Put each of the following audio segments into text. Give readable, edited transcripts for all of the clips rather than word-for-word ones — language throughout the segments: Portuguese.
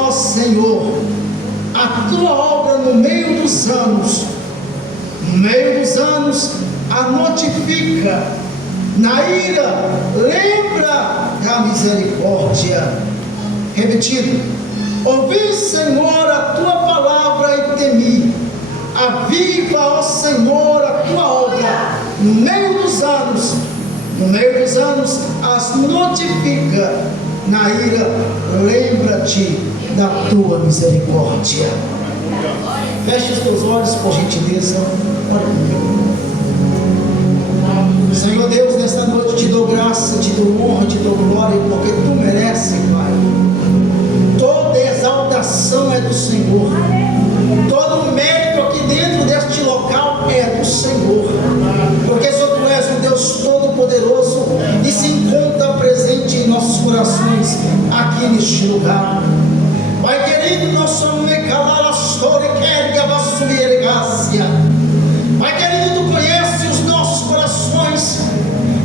ó Senhor, a tua obra no meio dos anos. No meio dos anos, a notifica. Na ira, lembra da misericórdia. Repetido: ouvi, Senhor, a tua palavra e temi. Aviva, ó Senhor, a tua obra no meio dos anos. No meio dos anos, as notifica. Na ira, lembra-te da tua misericórdia. Feche os teus olhos, por gentileza. Ora comigo. Senhor Deus, nesta noite te dou graça, te dou honra, te dou glória, porque tu mereces, Pai. Toda exaltação é do Senhor. Todo mérito aqui dentro deste local é do Senhor. Porque só tu és um Deus todo-poderoso e se encontra presente em nossos corações aqui neste lugar. Pai querido, nós somos mecalar a história que erga a subir graça. Pai querido, tu conheces os nossos corações.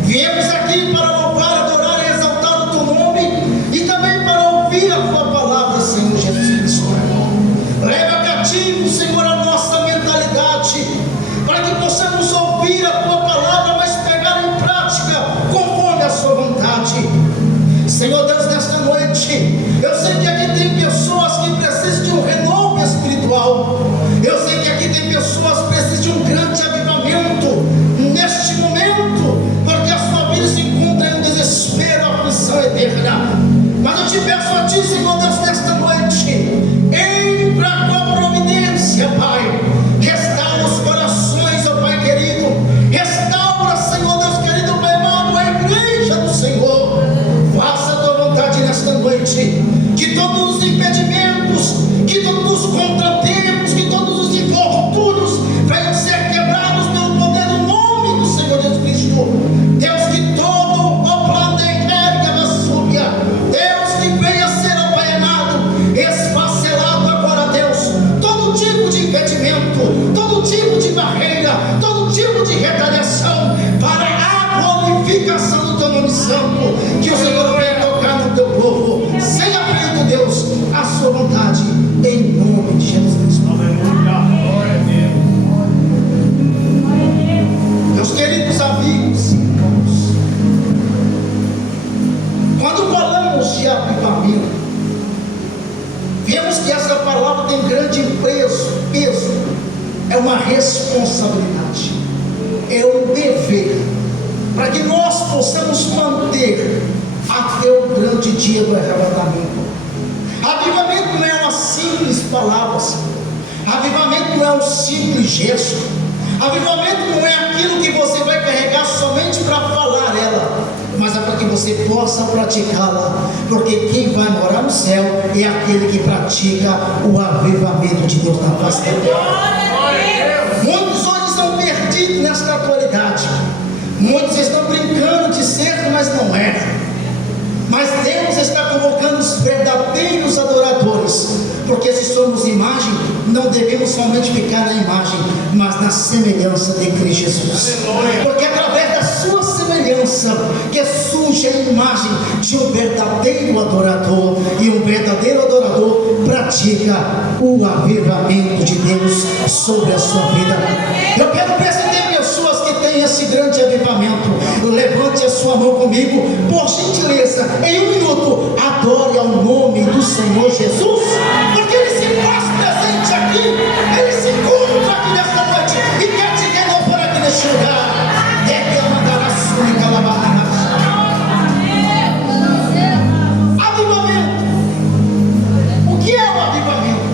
Viemos aqui para louvar, adorar e exaltar o teu nome e também para ouvir a tua palavra, Senhor Jesus Cristo. Leva cativo, Senhor, a nossa mentalidade, para que possamos ouvir a tua palavra, mas pegar em prática conforme a sua vontade. Senhor Deus, nesta noite, eu sei que aqui tem pessoas que precisam de um renovo espiritual. Eu sei que aqui tem pessoas que precisam de um grande avivamento neste momento, porque a sua vida se encontra em um desespero, aflição eterna. Mas eu te peço a ti, Senhor Deus, nesta noite, entra com a providência, Pai. Restaura os corações, ó Pai querido. Restaura, Senhor Deus querido, Pai amado, a igreja do Senhor. Faça a tua vontade nesta noite. Que todos os impedimentos, que todos os contratempos, que todos os infortúnios venham ser quebrados pelo poder do nome do Senhor Jesus Cristo. Deus, que todo o plano de erga súbia, Deus, que venha ser apanhado, esfacelado agora, Deus, todo tipo de impedimento, todo tipo de barreira, todo tipo de retaliação, para a glorificação do teu nome santo. Que o Senhor venha tocar no teu povo, seja feito, Deus, a sua vontade, em nome de Jesus Cristo. Meus queridos amigos e irmãos, quando falamos de avivamento, vemos que essa palavra tem grande peso, é uma responsabilidade, é um dever, para que nós possamos manter até o grande dia do arrebatamento. Avivamento não é uma simples palavra, avivamento não é um simples gesto, avivamento não é aquilo que você vai carregar somente para falar ela, mas é para que você possa praticá-la, porque quem vai morar no céu é aquele que pratica o avivamento de Deus na face da terra. Muitos hoje estão perdidos nesta atualidade, muitos estão brincando de ser, mas não é. Mas Deus está convocando os verdadeiros adoradores, porque se somos imagem, não devemos somente ficar na imagem, mas na semelhança de Cristo Jesus. Porque através da sua semelhança que surge a imagem de um verdadeiro adorador, e um verdadeiro adorador pratica o avivamento de Deus sobre a sua vida. Eu quero ver se tem pessoas que têm esse grande avivamento. Levante a sua mão comigo, por gentileza, em um minuto, adore ao nome do Senhor Jesus, porque Ele se faz presente aqui, Ele se encontra aqui nesta noite e quer te renovar aqui neste lugar. Deve mandar a sua e calabar. Avivamento. O que é o avivamento?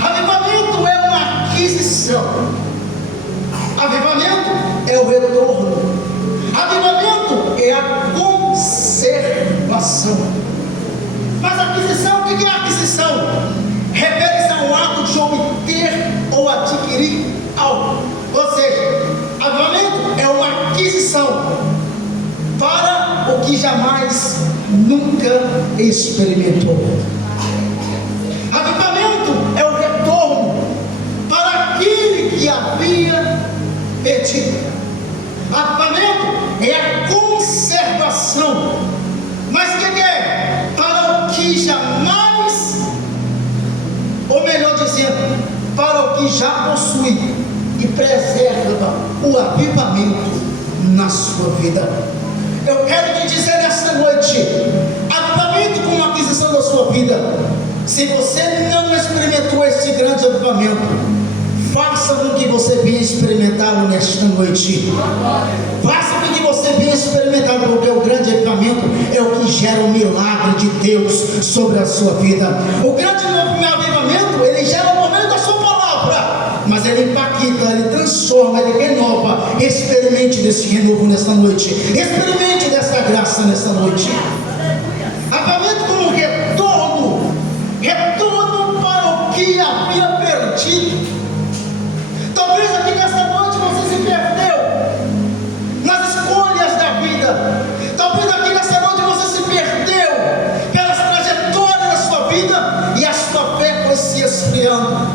Avivamento é uma aquisição. Avivamento é o retorno. Avivamento é a conservação. Mas aquisição, o que é aquisição? Refere-se a um ato de obter ou adquirir algo. Ou seja, avivamento é uma aquisição para o que jamais, nunca experimentou. Avivamento é o retorno para aquele que havia perdido. Avivamento é a conservação. Mas o que é? Para o que jamais já possui e preserva o avivamento na sua vida. Eu quero te dizer nesta noite, avivamento como aquisição da sua vida. Se você não experimentou esse grande avivamento, faça com que você venha experimentá-lo nesta noite. Faça com que você venha experimentá-lo, porque o grande avivamento é o que gera o milagre de Deus sobre a sua vida. O grande avivamento, ele gera o momento da sua palavra, mas ele impacta, ele transforma, ele renova. Experimente desse renovo nesta noite. Experimente dessa graça nesta noite. Avivamento como retorno para o que havia perdido. Talvez aqui nesta noite você se perdeu nas escolhas da vida. Talvez aqui nesta noite você se perdeu pelas trajetórias da sua vida e a sua fé foi se esfriando,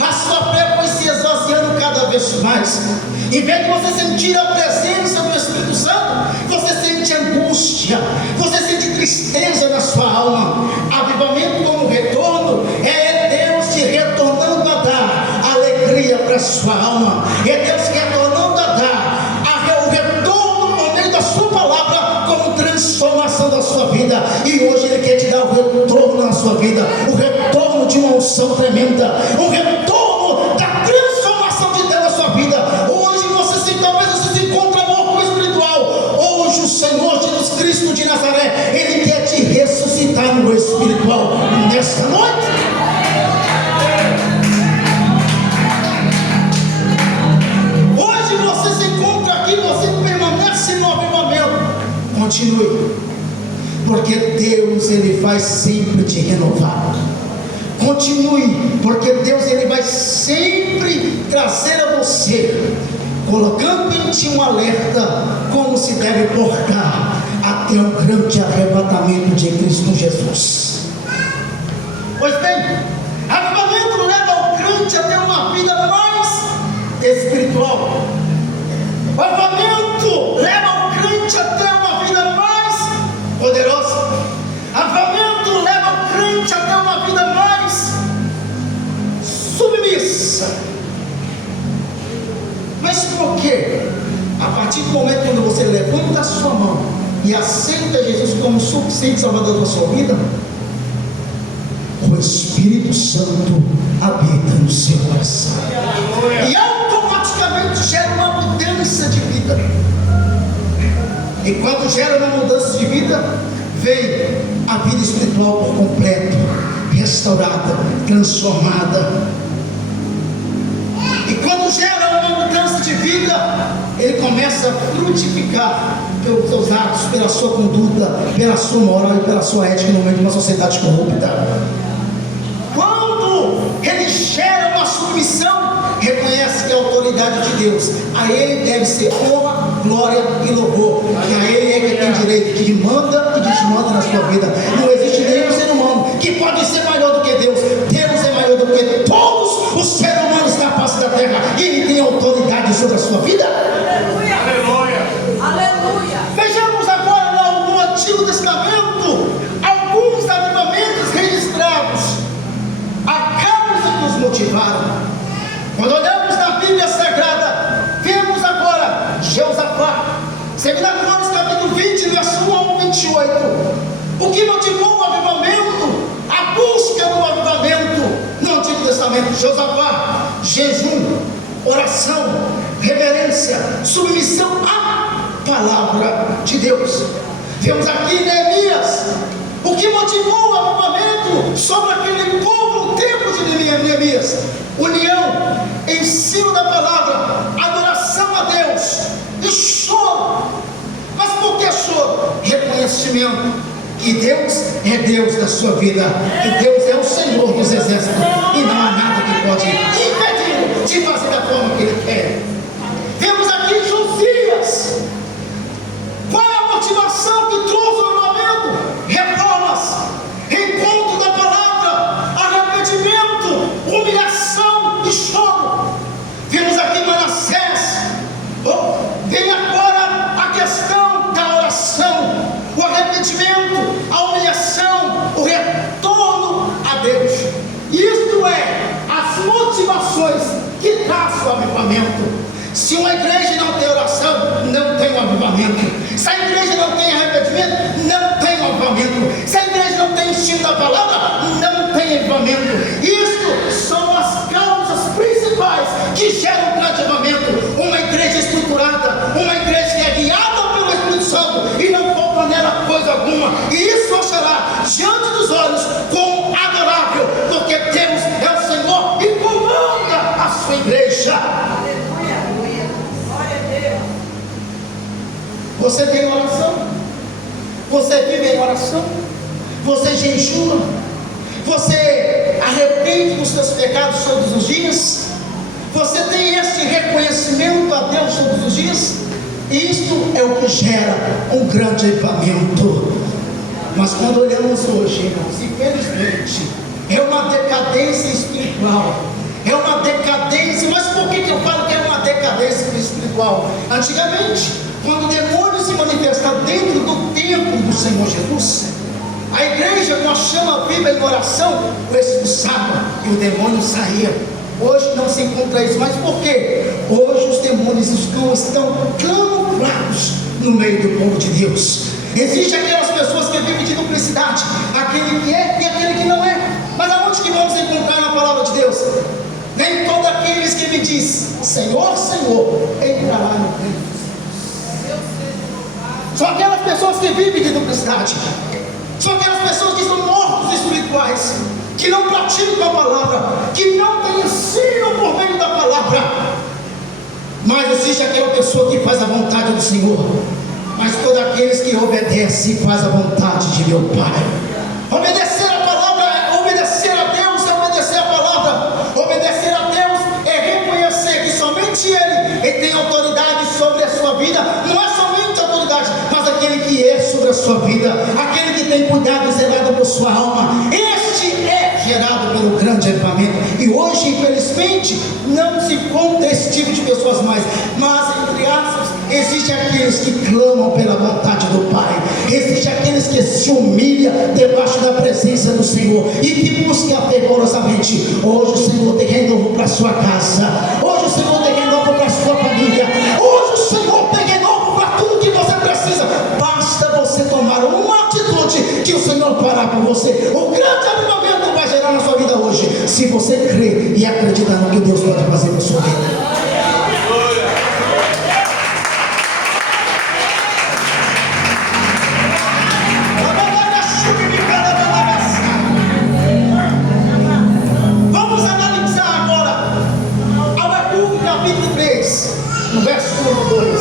a sua fé foi se esvaziando cada vez mais. Em vez de você sentir a presença do Espírito Santo, você sente angústia, você sente tristeza na sua alma. Avivamento como retorno é Deus te retornando a dar alegria para a sua alma, é Deus retornando a dar o retorno no meio da sua palavra como transformação da sua vida. E hoje Ele quer te dar o retorno na sua vida, o retorno de uma unção tremenda, o retorno da transformação de Deus na sua vida. Talvez você se encontre morto espiritual. Hoje o Senhor Jesus Cristo de Nazaré, Ele quer te ressuscitar no espiritual nesta noite. Hoje você se encontra aqui, você permanece no avivamento. Continue, porque Deus, Ele vai sempre te renovar. Continue, porque Deus, Ele vai sempre trazer a você, colocando em ti um alerta, como se deve portar até o grande arrebatamento de Cristo Jesus. Pois bem, avivamento leva o crente a ter uma vida mais espiritual. O avivamento leva o crente a ter uma vida mais poderosa. O avivamento leva o crente a ter uma vida mais submissa. Mas por quê? A partir do momento quando você levanta a sua mão e aceita Jesus como suficiente Salvador da sua vida, o Espírito Santo habita no seu coração e automaticamente gera uma mudança de vida. E quando gera uma mudança de vida, vem a vida espiritual por completo, restaurada, transformada. E quando gera uma mudança de vida, ele começa a frutificar pelos seus atos, pela sua conduta, pela sua moral e pela sua ética no meio de uma sociedade corrupta. Quando ele gera uma submissão, reconhece que a autoridade de Deus, a ele deve ser honra, glória e louvor, que a ele é que tem direito, que manda e desmanda na sua vida. Não existe nenhum ser humano que pode ser maior do que Deus. Deus é maior do que todos os seres humanos na face da terra, e Ele tem autoridade sobre a sua vida. Aleluia! Aleluia! Aleluia! Vejamos agora no Antigo Testamento alguns avivamentos registrados, a causa que os motivaram. Quando olhamos na Bíblia Sagrada, vemos agora Jeosafá, 2 Crônicas capítulo 20, verso 1 ao 28. O que motivou o avivamento? A busca do avivamento no Antigo Testamento. Jeosafá, jejum, oração, reverência, submissão à palavra de Deus. Vemos aqui Neemias. O que motivou o avivamento sobre aquele povo no tempo de Neemias? União, ensino da palavra, adoração a Deus e choro. Mas por que choro? Reconhecimento que Deus é Deus da sua vida, que Deus é o Senhor dos exércitos, e não há nada que pode impedir de fazer da forma que Ele quer. Vemos aqui Josias. Qual é a motivação que trouxe o avivamento? Reformas, encontro da palavra, arrependimento, humilhação e choro. Vemos aqui Manassés. Vem agora a questão da oração, o arrependimento, a humilhação, o retorno oração? Você jejua? Você arrepende dos seus pecados todos os dias? Você tem esse reconhecimento a Deus todos os dias? Isto é o que gera um grande avivamento. Mas quando olhamos hoje, irmãos, infelizmente, é uma decadência espiritual. É uma decadência. Mas por que eu falo que é uma decadência espiritual? Antigamente, quando o demônio se manifesta dentro do templo do Senhor Jesus, a igreja, com a chama viva em oração, o expulsava e o demônio saía. Hoje não se encontra isso. Mas por quê? Hoje os demônios estão camuflados no meio do povo de Deus. Existem aquelas pessoas que vivem de duplicidade, aquele que é e aquele que não é. Mas aonde que vamos encontrar na palavra de Deus? Nem todos aqueles que me diz Senhor, Senhor, entrará no reino. São aquelas pessoas que vivem de duplicidade. São aquelas pessoas que estão mortos espirituais, que não praticam a palavra, que não têm ensino por meio da palavra. Mas existe aquela pessoa que faz a vontade do Senhor. Mas todos aqueles que obedecem e fazem a vontade de meu Pai. Obedecer a palavra é obedecer a Deus, é obedecer a palavra. Obedecer a Deus é reconhecer que somente Ele tem autoridade sobre a sua vida. Não é somente autoridade, mas aquele que é sobre a sua vida, aquele que tem cuidado e zelado por sua alma. Este é gerado pelo grande avivamento. E hoje, infelizmente, não se conta esse tipo de pessoas mais. Mas, entre aspas, existem aqueles que clamam pela vontade do Pai. Existem aqueles que se humilham debaixo da presença do Senhor e que buscam fervorosamente. Hoje o Senhor tem renovo para a sua casa. Hoje o Senhor tem renovo para a sua família. Hoje o Senhor tem renovo para tudo que você precisa. Basta você tomar uma atitude que o Senhor fará por você. O grande avivamento vai gerar na sua vida hoje, se você crer e acreditar no que Deus pode fazer na sua vida. No verso 2: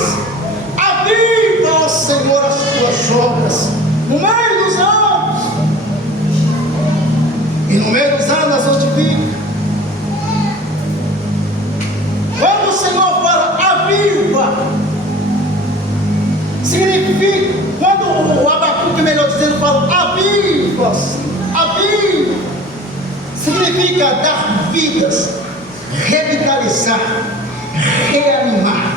aviva, ó Senhor, as tuas obras no meio dos anos, e no meio dos anos as justifica. Quando o Senhor fala aviva, significa, quando o Abacuque, melhor dizendo, fala aviva, aviva, significa dar vidas, revitalizar, reanimar.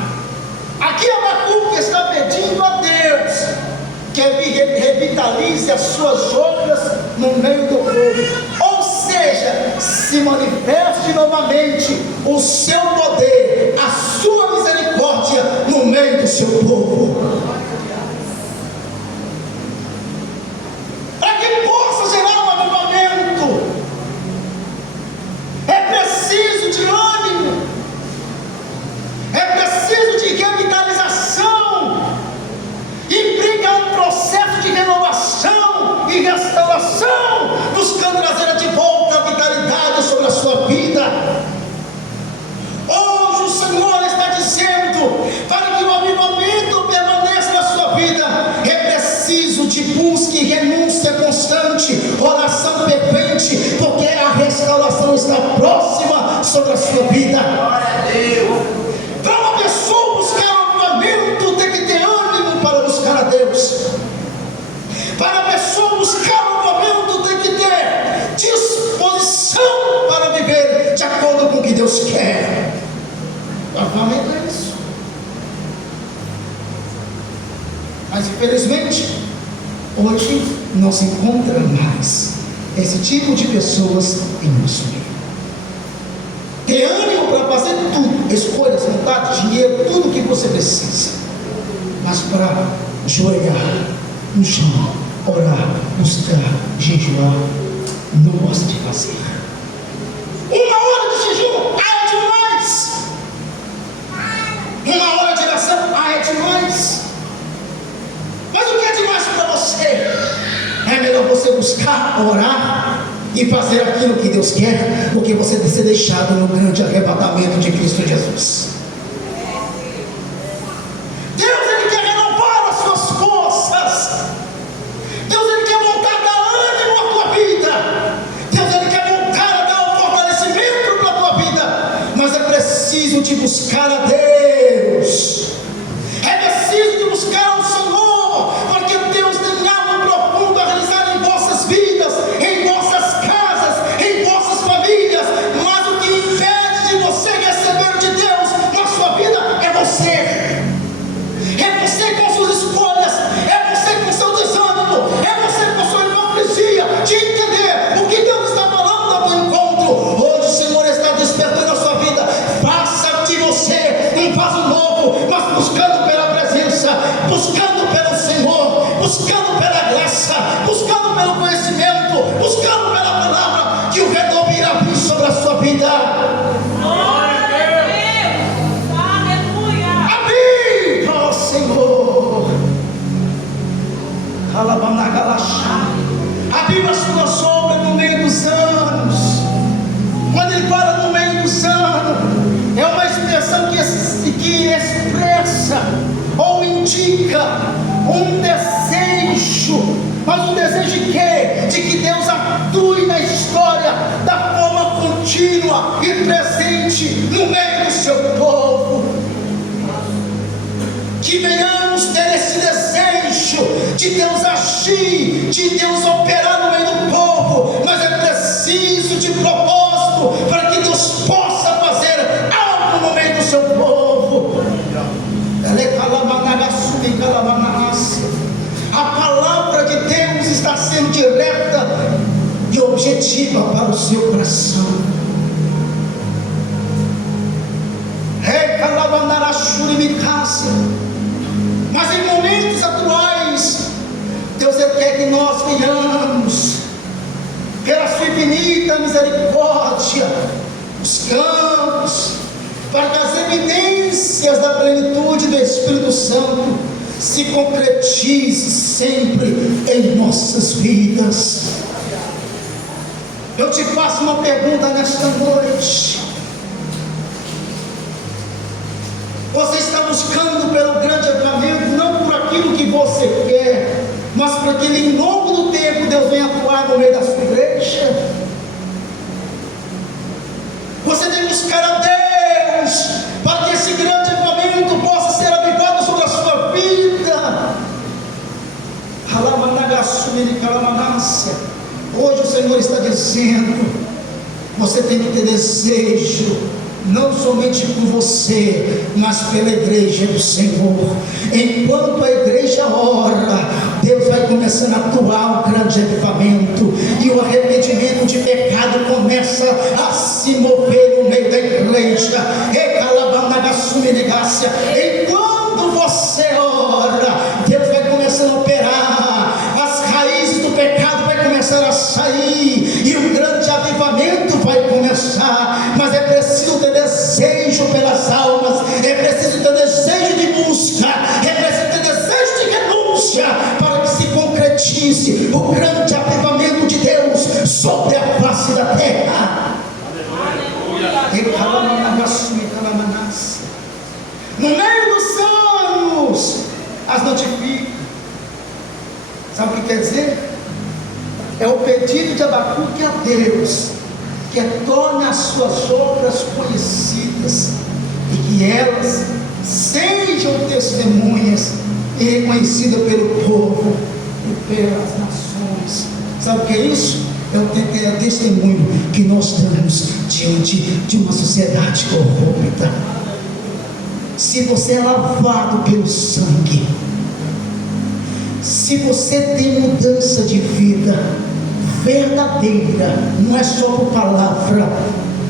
Aqui Abacuque está pedindo a Deus que ele revitalize as suas obras no meio do povo, ou seja, se manifeste novamente o seu poder, a sua misericórdia no meio do seu povo, para que possa gerar um avivamento. É preciso de ânimo, é preciso de revitalização, implica um processo de renovação e restauração, buscando trazer de volta a vitalidade sobre a sua vida. Hoje o Senhor está dizendo, para que o avivamento permaneça na sua vida, é preciso de busca e renúncia constante, oração fervente, porque a restauração está próxima sobre a sua vida. Glória a Deus. Para uma pessoa buscar o avivamento, tem que ter ânimo para buscar a Deus. Para a pessoa buscar o avivamento, tem que ter disposição para viver de acordo com o que Deus quer. O avivamento é isso. Mas infelizmente, hoje não se encontra mais esse tipo de pessoas em nosso meio. Ter ânimo para fazer tudo, escolhas, vontade, dinheiro, tudo o que você precisa, mas para ajoelhar no chão, orar, buscar, jejuar, não gosta de fazer. Uma hora de jejum, é demais. Uma hora de oração, é demais. Mas o que é demais para você? É melhor você buscar, orar e fazer aquilo que Deus quer, do que você ser deixado no grande arrebatamento de Cristo Jesus. Deus, Ele quer renovar as suas forças. Deus, Ele quer preciso de buscar a Deus. É preciso de buscar ao Senhor, porque Deus tem algo profundo a realizar em vossas vidas, em vossas casas, em vossas famílias. Mas o que impede de você receber de Deus na sua vida é você. É você com suas escolhas, é você com seu desânimo, é você com sua hipocrisia de entender o que Deus está falando ao teu encontro. Hoje o Senhor está despertando a sua vida. Faça de você um vaso novo, mas buscando pela presença, buscando pelo Senhor, buscando pela graça, buscando pelo conhecimento, buscando pela palavra, que o renovo irá vir sobre a sua vida. Amém, ó Senhor. A Bíblia sua sombra no meio dos anos. Quando ele fala no meio dos anos, é uma expressão que expressa ou indica um desejo. Mas um desejo de quê? De que Deus atue na história da forma contínua e presente no meio do seu povo. Que venhamos ter esse desejo de Deus agir, de Deus operar no meio do povo. Mas é preciso de propósito para que Deus possa fazer algo no meio do seu povo. A palavra de Deus está sendo direta e objetiva para o seu coração. Mas em momentos atuais, Deus quer que nós venhamos, pela sua infinita misericórdia, buscamos, para que as evidências da plenitude do Espírito Santo se concretize sempre em nossas vidas. Eu te faço uma pergunta nesta noite. Você está buscando pelo grande avivamento, não por aquilo que você quer, mas para que em longo do tempo Deus venha atuar no meio da sua igreja? Você tem que buscar a Deus para que esse grande avivamento possa ser avivado sobre a sua vida. Hoje o Senhor está dizendo: você tem que ter desejo, não somente por você, mas pela igreja do Senhor. Enquanto a igreja ora, Deus vai começando a atuar o grande avivamento, e o arrependimento de pecado começa a se mover no meio da igreja. Enquanto você ora, Deus vai começando a operar, as raízes do pecado vai começar a sair, e o grande avivamento vai começar. Mas é preciso ter desejo pelas almas, é preciso ter desejo de busca, é preciso ter desejo de renúncia, para que se concretize o grande avivamento de Deus sobre a face da terra. No meio dos anos, as notifica. Sabe o que quer dizer? É o pedido de Abacuque a Deus, que torne as suas obras conhecidas, e que elas sejam testemunhas e reconhecidas pelo povo e pelas nações. Sabe o que é isso? É o testemunho que nós damos diante de uma sociedade corrupta. Se você é lavado pelo sangue, se você tem mudança de vida verdadeira, não é só por palavra,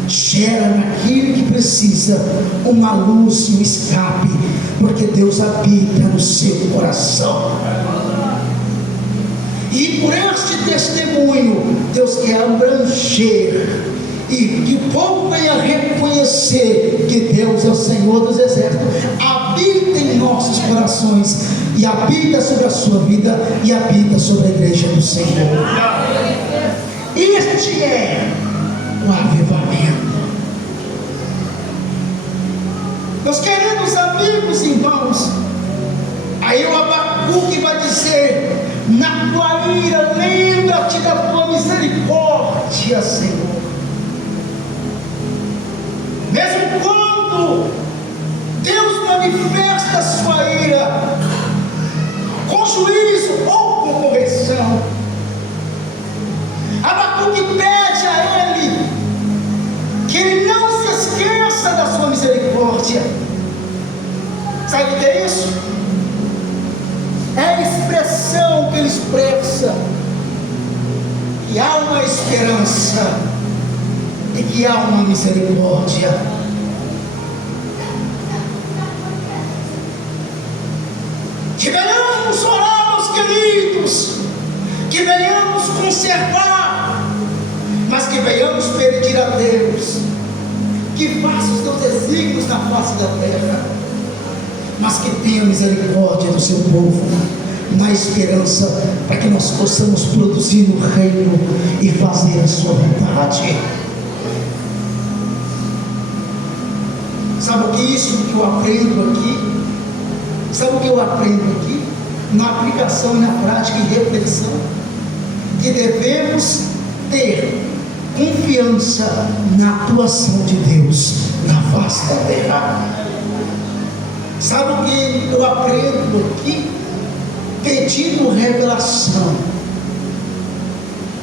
gera naquilo que precisa uma luz e um escape, porque Deus habita no seu coração. E por este testemunho, Deus quer abranger, e que o povo venha reconhecer que Deus é o Senhor dos exércitos, habita em nossos corações, e habita sobre a sua vida, e habita sobre a igreja do Senhor. Este é o avivamento. Meus queridos amigos e irmãos, aí o Abacuque vai dizer: na tua ira, lembra-te da tua misericórdia, Senhor. Mesmo quando quando Deus manifesta a sua ira, com juízo ou com correção, Abacuque pede a ele que ele não se esqueça da sua misericórdia. Sabe o que é isso? É a expressão que ele expressa que há uma esperança e que há uma misericórdia. Que venhamos orar, meus queridos, que venhamos conservar, mas que venhamos pedir a Deus que faça os teus desígnios na face da terra, mas que tenha misericórdia do seu povo, na esperança para que nós possamos produzir o reino e fazer a sua vontade. Sabe o que é isso que eu aprendo aqui? Sabe o que eu aprendo aqui? Na aplicação, na prática e reflexão, que devemos ter confiança na atuação de Deus na face da terra. Sabe o que eu aprendo aqui? Pedindo revelação.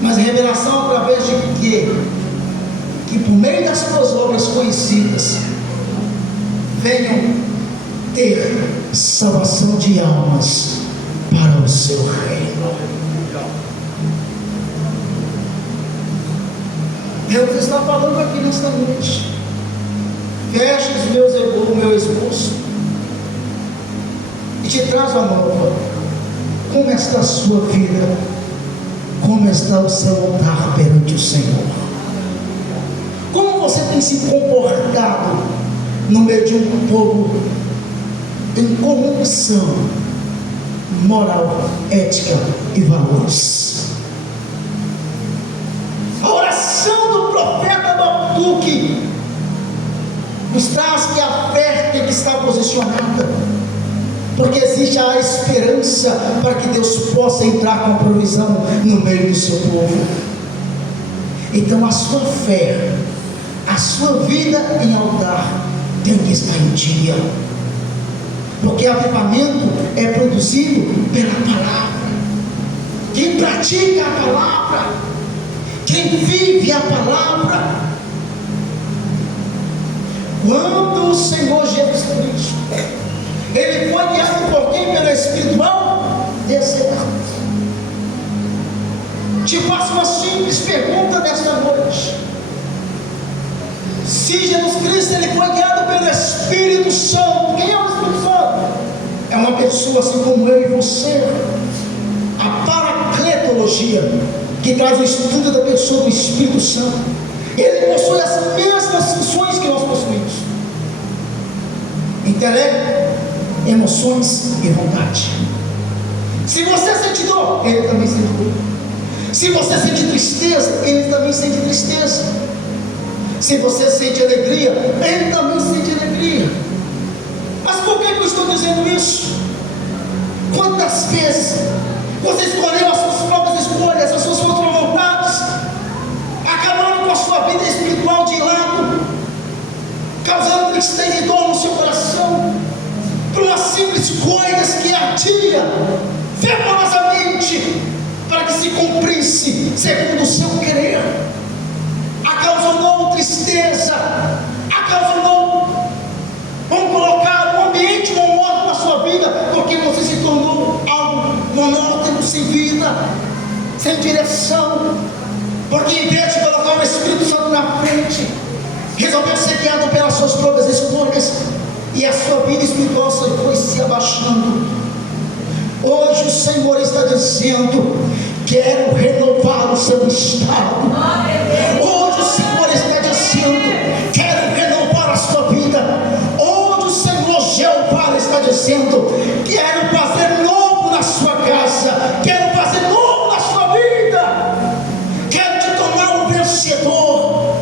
Mas revelação através de quê? Que por meio das tuas obras conhecidas venham ter salvação de almas para o seu reino. Deus está falando aqui nesta noite. Fecha o meu esboço e te traz a nova. Como está a sua vida? Como está o seu altar perante o Senhor? Como você tem se comportado no meio de um povo em corrupção moral, ética e valores? A oração do profeta Abacuque nos traz que a fé tem que estar posicionada, porque existe a esperança para que Deus possa entrar com a provisão no meio do seu povo. Então a sua fé, a sua vida em altar tem que estar em dia, porque avivamento é produzido pela palavra. Quem pratica a palavra, quem vive a palavra, quando o Senhor Jesus Cristo, ele foi guiado por quem? Pelo espiritual deserto. Te faço uma simples pergunta nesta noite: se Jesus Cristo ele foi guiado pelo Espírito Santo, quem é o Espírito Santo? É uma pessoa assim como eu e você. A paracletologia, que traz o estudo da pessoa do Espírito Santo, ele possui as mesmas funções que nós possuímos: intelecto, emoções e vontade. Se você sente dor, ele também sente dor. Se você sente tristeza, ele também sente tristeza. Se você sente alegria, ele também sente alegria. Mas por que eu estou dizendo isso? Quantas vezes você escolheu as suas próprias escolhas, as suas próprias vontades, acabando com a sua vida espiritual de lado, causando tristeza e dor no seu coração, por umas simples coisas que adia fervorosamente para que se cumprisse segundo o seu querer, ocasionou tristeza, ocasionou, vamos colocar um ambiente monótono na sua vida, porque você se tornou algo monótono, sem vida, sem direção, porque em vez de colocar o Espírito Santo na frente, resolveu ser guiado pelas suas próprias escolhas, e a sua vida espiritual foi se abaixando. Hoje o Senhor está dizendo: quero renovar o seu estado. Hoje o Senhor está dizendo: quero renovar a sua vida. Hoje o Senhor Jeová está dizendo: quero fazer novo na sua casa, quero fazer novo na sua vida, quero te tornar um vencedor,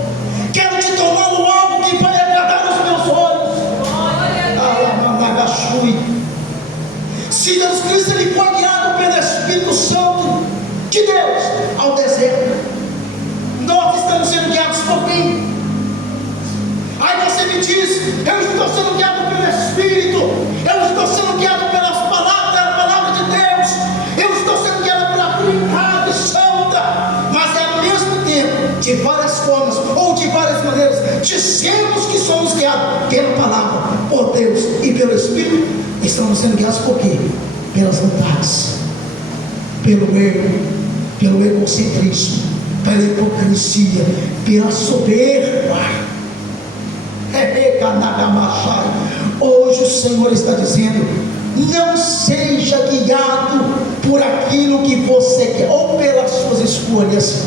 quero te tornar um algo que vai agradar os meus olhos. Se Jesus Cristo ele foi guiado pelo Espírito Santo de Deus ao deserto, nós estamos sendo guiados por quem? Aí você me ele diz: eu estou sendo guiado pelo Espírito, eu estou sendo guiado pelas palavras, pela palavra de Deus, eu estou sendo guiado pela Trindade Santa. Mas ao mesmo tempo, de várias formas ou de várias maneiras, dizemos que somos guiados pela palavra, por Deus e pelo Espírito. Estamos sendo guiados por quê? Pelas vontades, pelo erro, pelo egocentrismo, pela hipocrisia, pela soberba. Hoje o Senhor está dizendo: não seja guiado por aquilo que você quer ou pelas suas escolhas.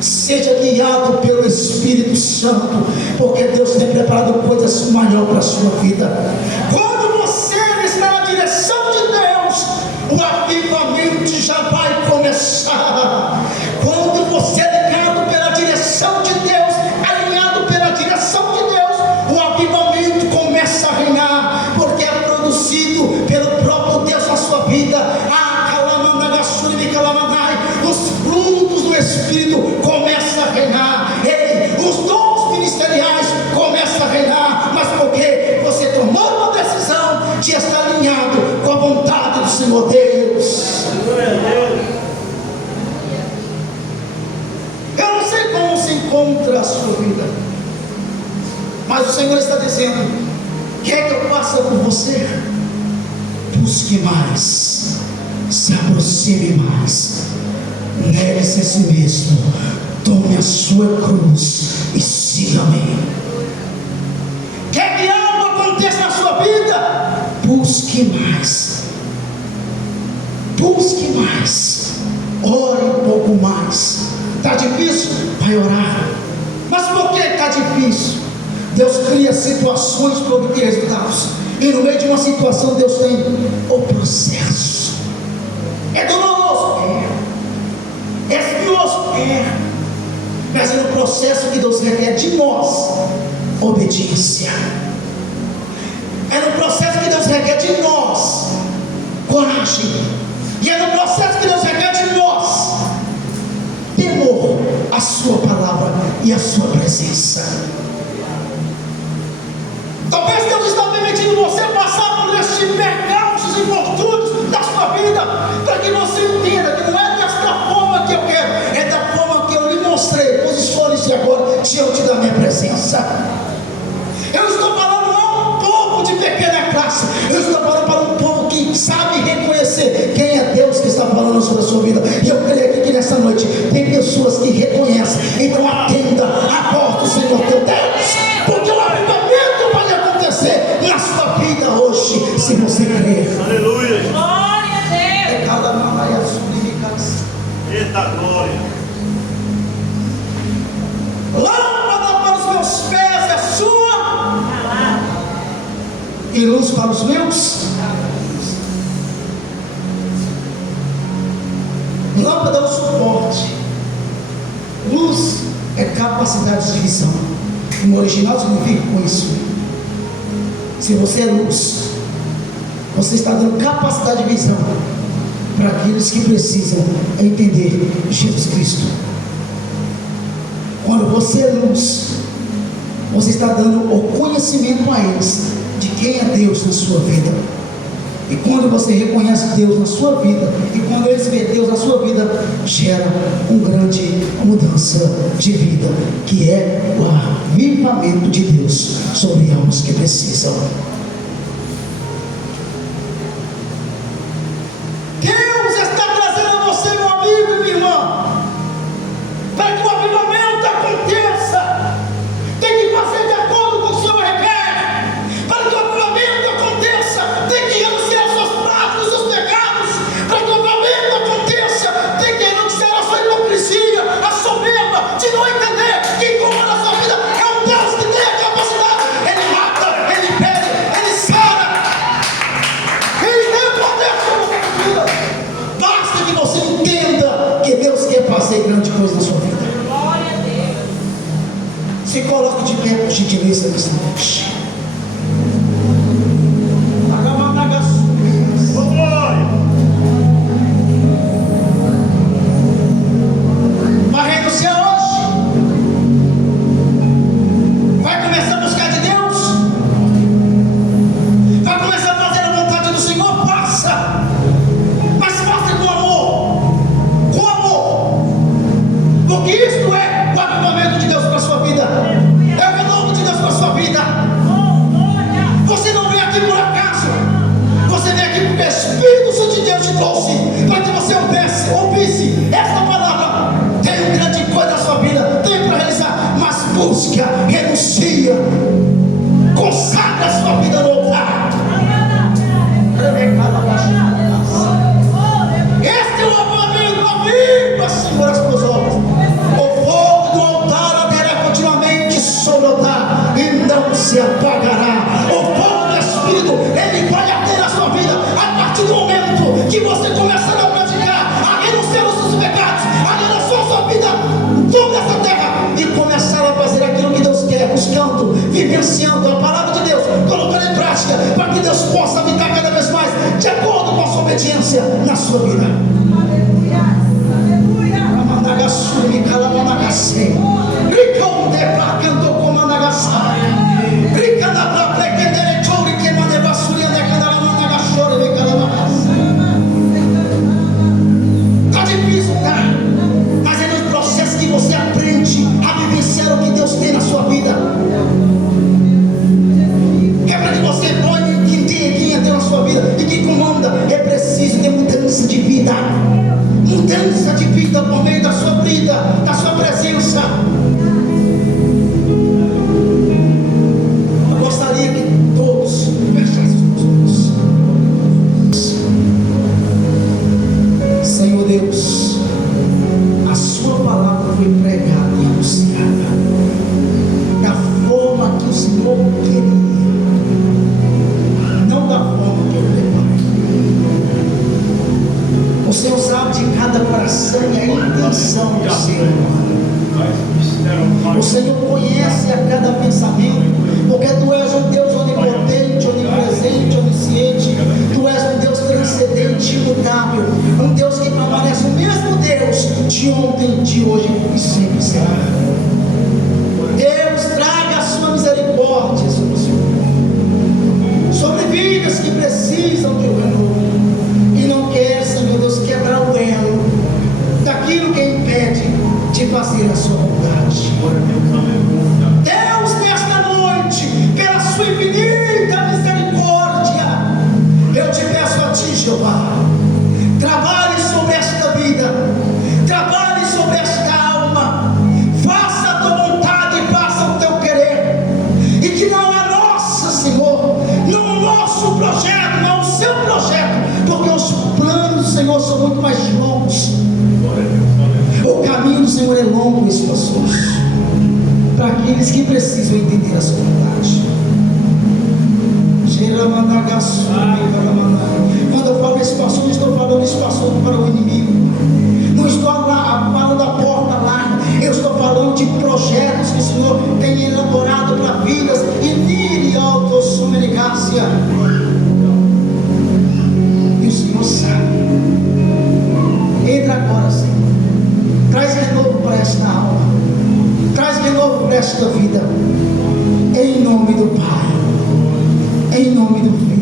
Seja guiado pelo Espírito Santo, porque Deus tem preparado coisas maiores para a sua vida. Quando você está na direção de Deus, o avivamento já vai começar. Quando você é ligado pela direção de Deus, alinhado pela direção de Deus, o avivamento começa a reinar, porque é produzido pelo próprio Deus na sua vida. Os frutos do Espírito começam a reinar. Os dons ministeriais começam a reinar. Mas porque você tomou uma decisão de estar alinhado com a vontade do Senhor Deus. Eu não sei como se encontra a sua vida, mas o Senhor está dizendo: quer que eu faça por você? Busque mais, se aproxime mais, negue-se a si mesmo, tome a sua cruz e siga-me. Quer que algo aconteça na sua vida? Busque mais, ore um pouco mais. Está difícil? Vai orar. Mas por que está difícil? Deus cria situações para obter resultados, e no meio de uma situação Deus tem o processo. É doloroso? É espinhoso? Mas é no processo que Deus requer de nós obediência. É no processo que Deus requer de nós coragem. E é no processo que Deus requer de nós temor à sua palavra e à sua presença. Talvez Deus está permitindo você passar por estes percalços e infortúnios da sua vida, para que você entenda que não é desta forma que eu quero, é da forma que eu lhe mostrei. Posicione-se agora diante da minha presença. Eu estou falando a um povo de pequena classe, eu estou falando para um povo que sabe reconhecer quem é Deus que está falando sobre a sua vida. E eu creio aqui que nessa noite tem pessoas que reconhecem. Então atenda a porta do Senhor teu Deus, porque o avivamento vai acontecer na sua vida hoje, se você crer. Aleluia. Glória a Deus. Eita glória. Lâmpada para os meus pés é a sua e luz para os meus. Lâmpada é o suporte, luz é capacidade de visão. No original significa com isso: se você é luz, você está dando capacidade de visão para aqueles que precisam entender Jesus Cristo. Quando você é luz, você está dando o conhecimento a eles de quem é Deus na sua vida. E quando você reconhece Deus na sua vida, e quando eles veem Deus na sua vida, gera uma grande mudança de vida, que é o avivamento de Deus sobre almas que precisam. Deus está trazendo a você, meu amigo e minha irmã, para que o avivamento aconteça. Tem que fazer de acordo com o que o Senhor requer. Para que o avivamento aconteça, tem que renunciar aos seus pratos, aos seus pecados. Para que o avivamento aconteça, tem que renunciar à sua hipocrisia, à soberba, de não entender que comanda a sua vida é um Deus que tem a capacidade. Ele mata, ele pede, ele sara, ele tem o poder sobre a sua vida. Basta que você entenda que Deus quer fazer grande coisa na sua vida. Glória a Deus. Se coloque de pé, por gentileza, nessa noite. Vai renunciar hoje? Vai começar a buscar de Deus? busca, renuncia, consagra a sua vida no altar. Este é o avivamento, aviva, Senhor, as tuas obras. O fogo do altar arderá continuamente sobre o altar e não se apagará. O fogo do Espírito, ele vai arder na sua vida a partir do momento que você começar a praticar, a renunciar aos seus pecados, a renunciar a sua vida toda essa terra e começar a fazer aquilo que Deus quer, buscando, vivenciando a palavra de Deus, colocando em prática, para que Deus possa habitar cada vez mais de acordo com a sua obediência na sua vida. Está difícil, tá? Mas é no processo que você aprende a vivenciar o que Deus tem na sua vida. É para que você pode entender quem é Deus na sua vida e quem comanda. É preciso ter mudança de vida. Mudança de vida por meio da sua vida, da sua presença. Eu gostaria que todos fechassem os olhos. Senhor Deus, a sua palavra foi pregada e anunciada da forma que o Senhor queria, não da forma que eu preparo. O Senhor sabe de cada coração e a intenção do Senhor. O Senhor conhece a cada pensamento, porque Tu és um Deus onipotente, onipresente, onisciente. Tu és um Deus transcendente, imutável, um Deus que permanece o mesmo Deus de ontem, de hoje e sempre será. Deus, traga a sua misericórdia sobre vidas que precisam de um renovo e não quer, Senhor Deus, quebrar o elo daquilo que impede de fazer a sua vontade. Deus, nesta noite, pela sua infinita misericórdia, eu te peço a Ti, Jeová, trabalhe sobre esta vida, trabalhe sobre esta alma, faça a Tua vontade e faça o Teu querer, e que não a nossa, Senhor, não o nosso projeto, não o Seu projeto, porque os planos do Senhor são muito mais longos. O caminho do Senhor é longo e espaçoso para aqueles que precisam entender a sua vontade. Quando eu falo espaçoso, não estou falando espaçoso para o inimigo, não estou falando da porta larga, eu estou falando de projetos que o Senhor tem elaborado para vidas e nire autossumericácia. E o Senhor sabe. Entra agora, Senhor. Traz renovo para esta alma. Traz renovo para esta vida. Em nome do Pai. Em nome do Filho.